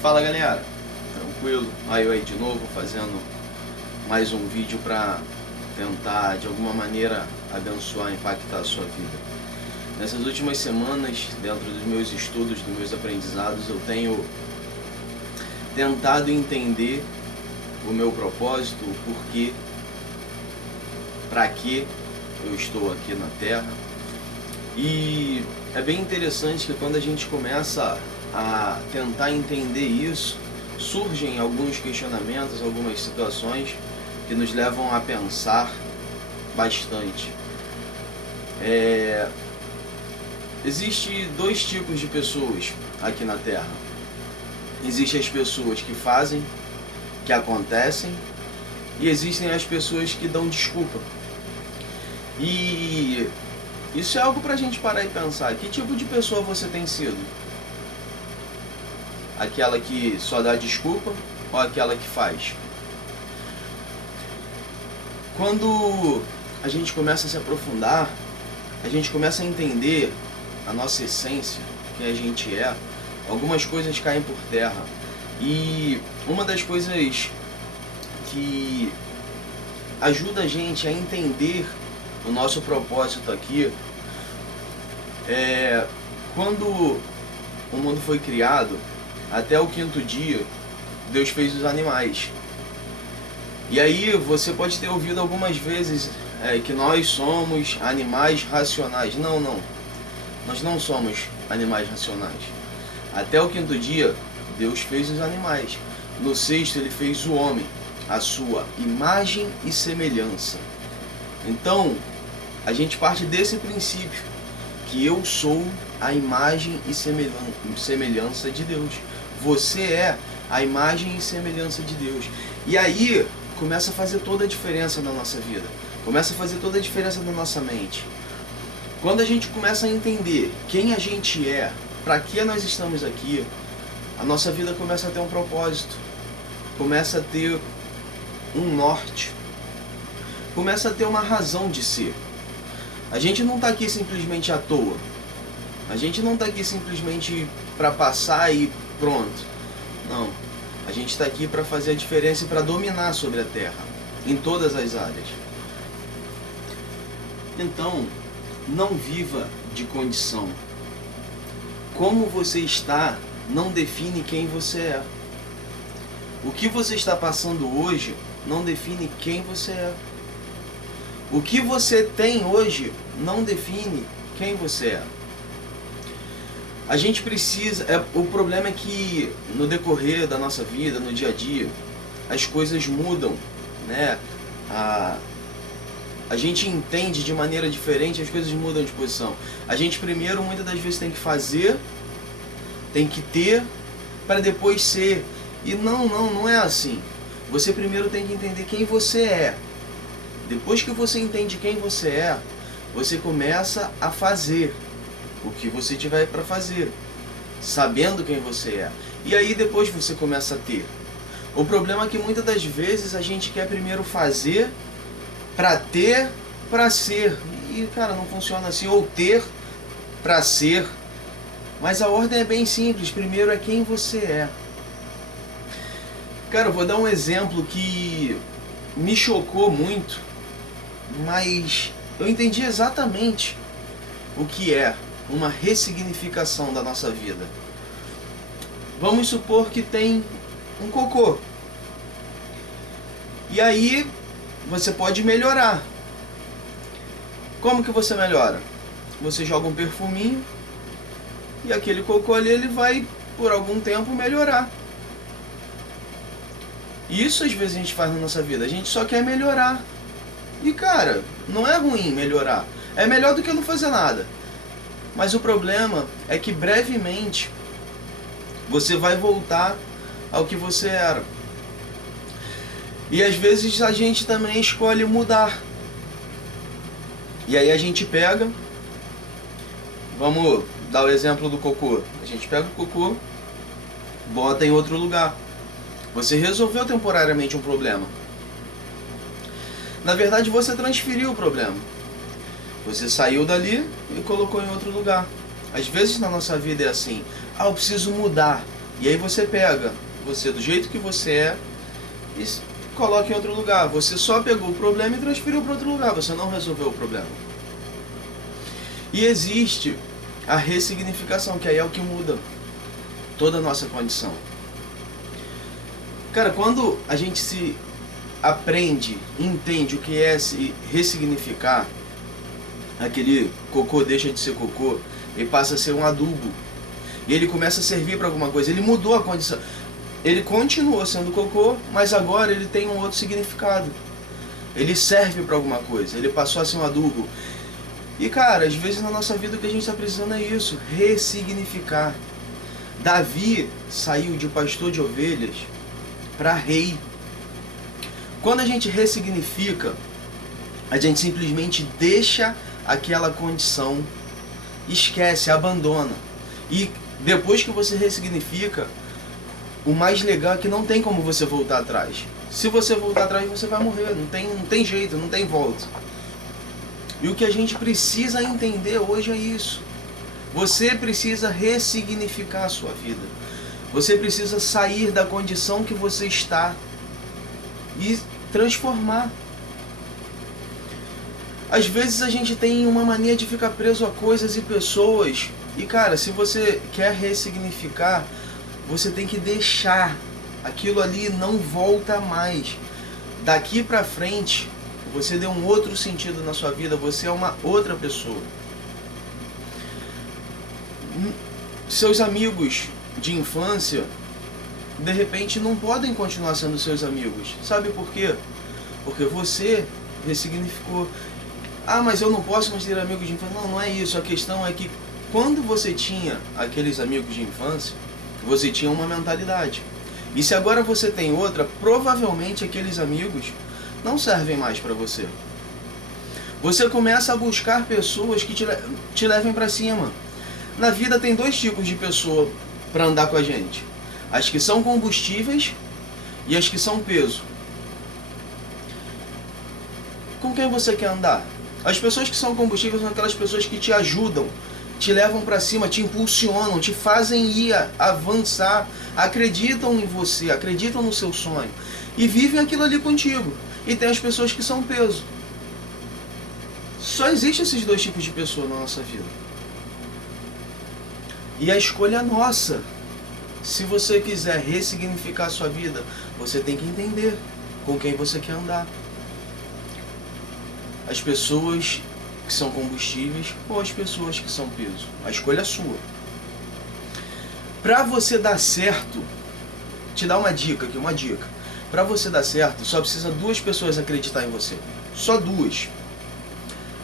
Fala galera, tranquilo? Eu aí de novo fazendo mais um vídeo para tentar de alguma maneira abençoar, impactar a sua vida. Nessas últimas semanas, dentro dos meus estudos, dos meus aprendizados, eu tenho tentado entender o meu propósito, o porquê, para que eu estou aqui na Terra. E é bem interessante que quando a gente começa a tentar entender isso, surgem alguns questionamentos, algumas situações que nos levam a pensar bastante. Existem dois tipos de pessoas aqui na Terra. Existem as pessoas que fazem, que acontecem, e existem as pessoas que dão desculpa. E isso é algo pra gente parar e pensar. Que tipo de pessoa você tem sido? Aquela que só dá desculpa ou aquela que faz? Quando a gente começa a se aprofundar, a gente começa a entender a nossa essência, quem a gente é, algumas coisas caem por terra. E uma das coisas que ajuda a gente a entender o nosso propósito aqui é quando o mundo foi criado, até o 5º dia, Deus fez os animais. E aí você pode ter ouvido algumas vezes que nós somos animais racionais. Não. Nós não somos animais racionais. Até o 5º dia, Deus fez os animais. No 6º, Ele fez o homem, a sua imagem e semelhança. Então, a gente parte desse princípio, que eu sou a imagem e semelhança de Deus. Você é a imagem e semelhança de Deus. E aí, começa a fazer toda a diferença na nossa vida. Começa a fazer toda a diferença na nossa mente. Quando a gente começa a entender quem a gente é, para que nós estamos aqui, a nossa vida começa a ter um propósito. Começa a ter um norte. Começa a ter uma razão de ser. A gente não está aqui simplesmente à toa. A gente não está aqui simplesmente para passar e pronto. Não. A gente está aqui para fazer a diferença e para dominar sobre a Terra, em todas as áreas. Então, não viva de condição. Como você está não define quem você é. O que você está passando hoje não define quem você é. O que você tem hoje não define quem você é. A gente precisa... o problema é que no decorrer da nossa vida, no dia a dia, as coisas mudam, né? A gente entende de maneira diferente, as coisas mudam de posição. A gente primeiro, muitas das vezes, tem que fazer, tem que ter, para depois ser. E não é assim. Você primeiro tem que entender quem você é. Depois que você entende quem você é, você começa a fazer o que você tiver para fazer, sabendo quem você é. E aí depois você começa a ter. O problema é que muitas das vezes a gente quer primeiro fazer para ter, para ser. E cara, não funciona assim. Ou ter para ser. Mas a ordem é bem simples. Primeiro é quem você é. Cara, eu vou dar um exemplo que me chocou muito, mas eu entendi exatamente o que é uma ressignificação da nossa vida. Vamos supor que tem um cocô. E aí você pode melhorar. Como que você melhora? Você joga um perfuminho e aquele cocô ali ele vai por algum tempo melhorar. Isso às vezes a gente faz na nossa vida. A gente só quer melhorar. E cara, não é ruim melhorar. É melhor do que não fazer nada. Mas o problema é que brevemente você vai voltar ao que você era. E às vezes a gente também escolhe mudar. E aí a gente pega... Vamos dar o exemplo do cocô. A gente pega o cocô, bota em outro lugar. Você resolveu temporariamente um problema. Na verdade, você transferiu o problema. Você saiu dali e colocou em outro lugar. Às vezes na nossa vida é assim: eu preciso mudar. E aí você pega você do jeito que você é e coloca em outro lugar. Você só pegou o problema e transferiu para outro lugar, você não resolveu o problema. E existe a ressignificação, que aí é o que muda toda a nossa condição. Cara, quando a gente se aprende, entende o que é se ressignificar, aquele cocô deixa de ser cocô e passa a ser um adubo. E ele começa a servir para alguma coisa. Ele mudou a condição. Ele continuou sendo cocô, mas agora ele tem um outro significado. Ele serve para alguma coisa. Ele passou a ser um adubo. E cara, às vezes na nossa vida o que a gente está precisando é isso, ressignificar. Davi saiu de pastor de ovelhas para rei. Quando a gente ressignifica, a gente simplesmente deixa aquela condição, esquece, abandona. E depois que você ressignifica, o mais legal é que não tem como você voltar atrás. Se você voltar atrás, você vai morrer, não tem jeito, não tem volta. E o que a gente precisa entender hoje é isso. Você precisa ressignificar a sua vida. Você precisa sair da condição que você está e transformar. Às vezes a gente tem uma mania de ficar preso a coisas e pessoas. E cara, se você quer ressignificar, você tem que deixar. Aquilo ali não volta mais. Daqui pra frente, você deu um outro sentido na sua vida, você é uma outra pessoa. Seus amigos de infância, de repente, não podem continuar sendo seus amigos. Sabe por quê? Porque você ressignificou. Ah, mas eu não posso mais ter amigos de infância. Não, não é isso. A questão é que quando você tinha aqueles amigos de infância, você tinha uma mentalidade. E se agora você tem outra, provavelmente aqueles amigos não servem mais para você. Você começa a buscar pessoas que te levem para cima. Na vida tem dois tipos de pessoa para andar com a gente. As que são combustíveis e as que são peso. Com quem você quer andar? As pessoas que são combustíveis são aquelas pessoas que te ajudam, te levam para cima, te impulsionam, te fazem ir avançar, acreditam em você, acreditam no seu sonho e vivem aquilo ali contigo. E tem as pessoas que são peso. Só existem esses dois tipos de pessoa na nossa vida. E a escolha é nossa. Se você quiser ressignificar a sua vida, você tem que entender com quem você quer andar. As pessoas que são combustíveis ou as pessoas que são peso. A escolha é sua. Para você dar certo, te dar uma dica aqui, uma dica. Para você dar certo, só precisa duas pessoas acreditar em você. Só duas.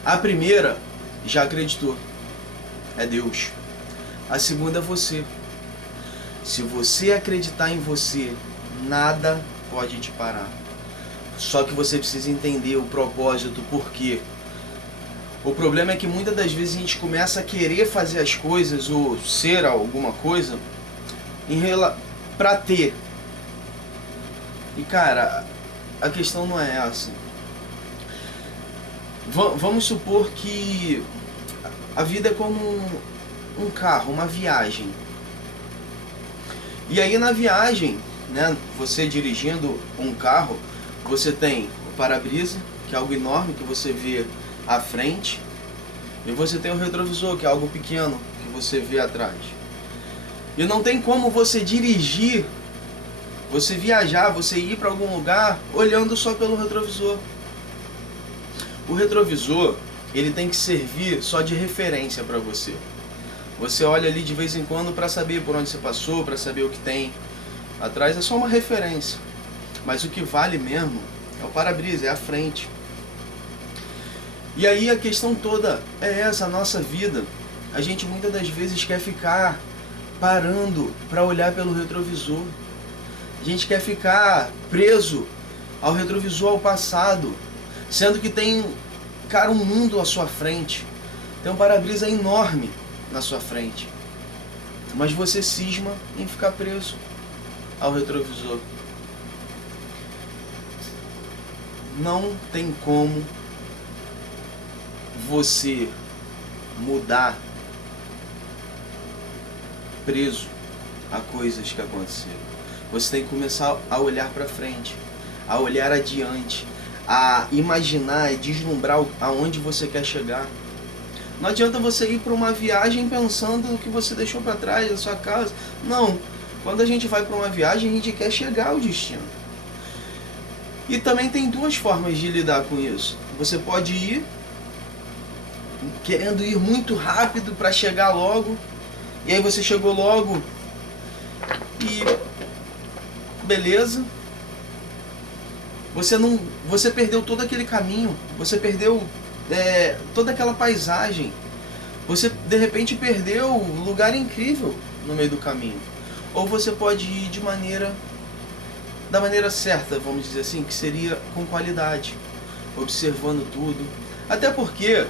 A primeira já acreditou. É Deus. A segunda é você. Se você acreditar em você, nada pode te parar. Só que você precisa entender o propósito, por quê. O problema é que muitas das vezes a gente começa a querer fazer as coisas ou ser alguma coisa para ter. E cara, a questão não é essa. Vamos supor que a vida é como um carro, uma viagem. E aí na viagem, né, você dirigindo um carro, você tem o para-brisa, que é algo enorme que você vê à frente, e você tem o retrovisor, que é algo pequeno que você vê atrás. E não tem como você dirigir, você viajar, você ir para algum lugar olhando só pelo retrovisor. O retrovisor, ele tem que servir só de referência para você. Você olha ali de vez em quando para saber por onde você passou, para saber o que tem atrás, é só uma referência. Mas o que vale mesmo é o para-brisa, é a frente. E aí a questão toda é essa, a nossa vida. A gente muitas das vezes quer ficar parando para olhar pelo retrovisor. A gente quer ficar preso ao retrovisor, ao passado, sendo que tem, cara, um mundo à sua frente. Tem um para-brisa enorme na sua frente. Mas você cisma em ficar preso ao retrovisor. Não tem como você mudar preso a coisas que aconteceram. Você tem que começar a olhar para frente, a olhar adiante, a imaginar e deslumbrar aonde você quer chegar. Não adianta você ir para uma viagem pensando no que você deixou para trás, da sua casa. Não. Quando a gente vai para uma viagem, a gente quer chegar ao destino. E também tem duas formas de lidar com isso. Você pode ir querendo ir muito rápido para chegar logo, e aí você chegou logo e beleza. Você perdeu todo aquele caminho, você perdeu toda aquela paisagem. Você de repente perdeu um lugar incrível no meio do caminho. Ou você pode ir da maneira certa, vamos dizer assim, que seria com qualidade, observando tudo. Até porque,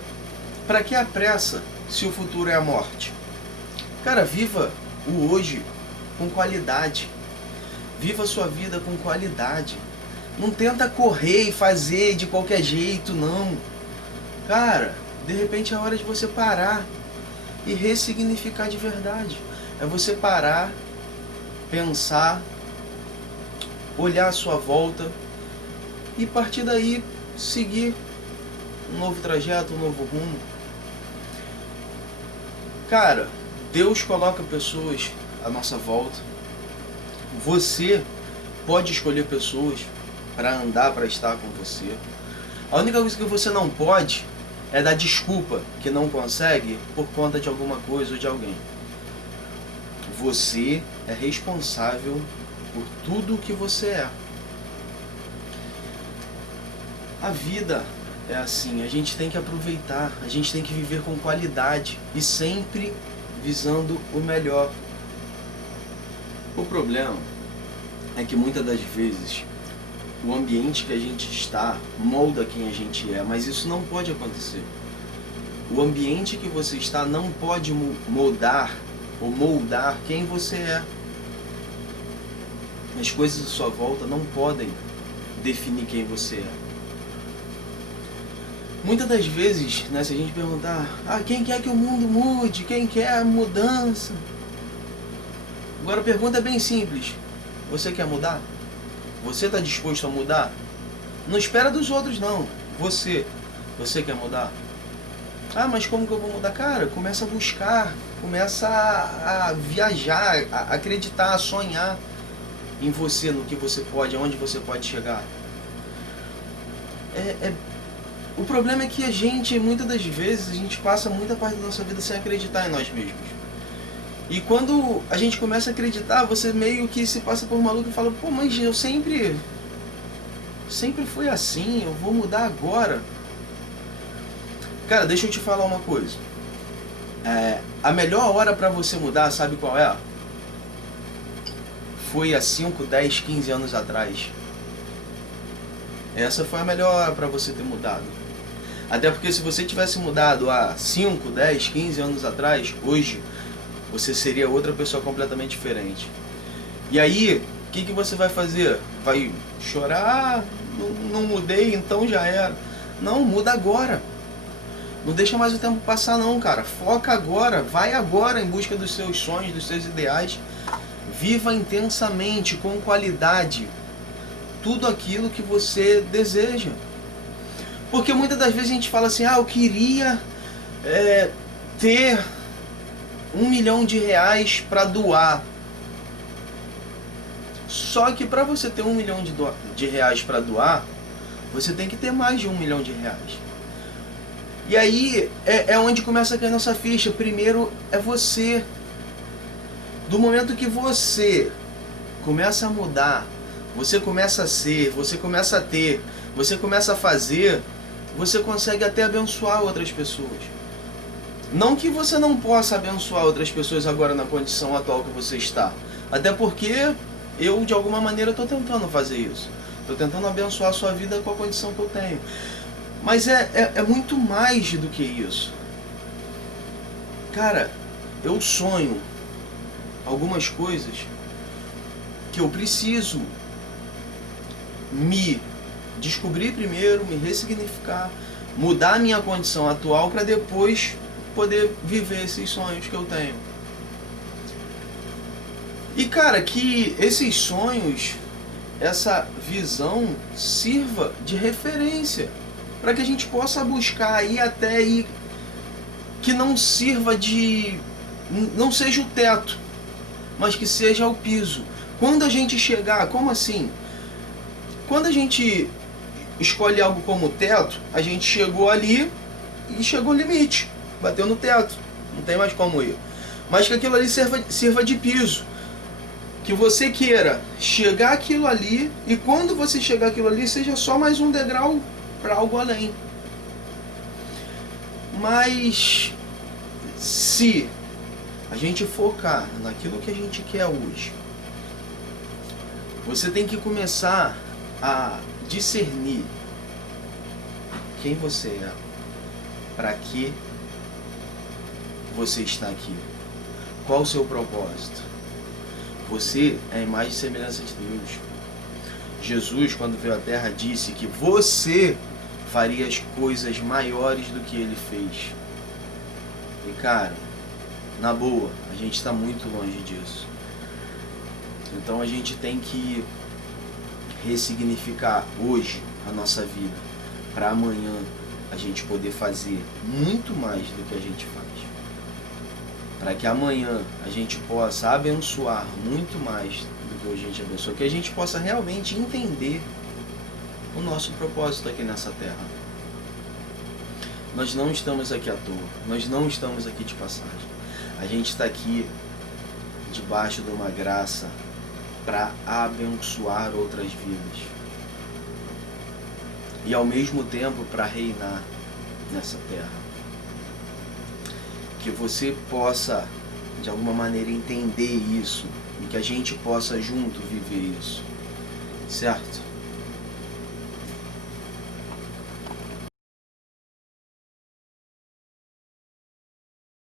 para que a pressa se o futuro é a morte? Cara, viva o hoje com qualidade. Viva a sua vida com qualidade. Não tenta correr e fazer de qualquer jeito, não. Cara, de repente é hora de você parar e ressignificar de verdade. É você parar, pensar, olhar à sua volta e a partir daí seguir um novo trajeto, um novo rumo. Cara, Deus coloca pessoas à nossa volta. Você pode escolher pessoas para andar, para estar com você. A única coisa que você não pode é dar desculpa que não consegue por conta de alguma coisa ou de alguém. Você é responsável por tudo que você é. A vida é assim, a gente tem que aproveitar, a gente tem que viver com qualidade e sempre visando o melhor. O problema é que muitas das vezes o ambiente que a gente está molda quem a gente é, mas isso não pode acontecer. O ambiente que você está não pode moldar ou moldar quem você é. As coisas à sua volta não podem definir quem você é. Muitas das vezes, né, se a gente perguntar, quem quer que o mundo mude? Quem quer a mudança? Agora a pergunta é bem simples. Você quer mudar? Você está disposto a mudar? Não espera dos outros, não. Você quer mudar? Mas como que eu vou mudar? Cara, começa a buscar, começa a viajar, a acreditar, a sonhar em você, no que você pode, aonde você pode chegar. O problema é que a gente, muitas das vezes, a gente passa muita parte da nossa vida sem acreditar em nós mesmos. E quando a gente começa a acreditar, você meio que se passa por maluco e fala, mas eu sempre fui assim, eu vou mudar agora. Cara, deixa eu te falar uma coisa. A melhor hora pra você mudar, sabe qual é? Foi há 5, 10, 15 anos atrás. Essa foi a melhor hora pra você ter mudado. Até porque se você tivesse mudado há 5, 10, 15 anos atrás, hoje, você seria outra pessoa completamente diferente. E aí, o que você vai fazer? Vai chorar? Não mudei, então já era. Não, muda agora. Não deixa mais o tempo passar não, cara. Foca agora, vai agora em busca dos seus sonhos, dos seus ideais. Viva intensamente, com qualidade, tudo aquilo que você deseja. Porque muitas das vezes a gente fala assim, eu queria ter R$1 milhão para doar. Só que para você ter R$1 milhão para doar, você tem que ter mais de R$1 milhão. E aí é onde começa a cair nossa ficha. Primeiro é você. Do momento que você começa a mudar, você começa a ser, você começa a ter, você começa a fazer, você consegue até abençoar outras pessoas. Não que você não possa abençoar outras pessoas agora na condição atual que você está. Até porque eu, de alguma maneira, estou tentando fazer isso. Estou tentando abençoar a sua vida com a condição que eu tenho. Mas é muito mais do que isso. Cara, eu sonho algumas coisas que eu preciso me descobrir primeiro, me ressignificar, mudar a minha condição atual para depois poder viver esses sonhos que eu tenho. E cara, que esses sonhos, essa visão sirva de referência para que a gente possa buscar aí até aí, que não sirva de, não seja o teto, mas que seja o piso. Quando a gente chegar, como assim? Quando a gente escolhe algo como teto, a gente chegou ali e chegou no limite, bateu no teto, não tem mais como ir. Mas que aquilo ali sirva de piso, que você queira chegar aquilo ali, e quando você chegar aquilo ali, seja só mais um degrau para algo além. Mas se a gente focar naquilo que a gente quer hoje, você tem que começar a discernir quem você é, para que você está aqui, qual o seu propósito. Você é a imagem e semelhança de Deus. Jesus, quando veio à Terra, disse que você faria as coisas maiores do que Ele fez. E cara, na boa, a gente está muito longe disso. Então a gente tem que ressignificar hoje a nossa vida, para amanhã a gente poder fazer muito mais do que a gente faz. Para que amanhã a gente possa abençoar muito mais do que hoje a gente abençoa, que a gente possa realmente entender o nosso propósito aqui nessa terra. Nós não estamos aqui à toa, nós não estamos aqui de passagem. A gente está aqui debaixo de uma graça para abençoar outras vidas e ao mesmo tempo para reinar nessa terra. Que você possa de alguma maneira entender isso e que a gente possa junto viver isso, certo?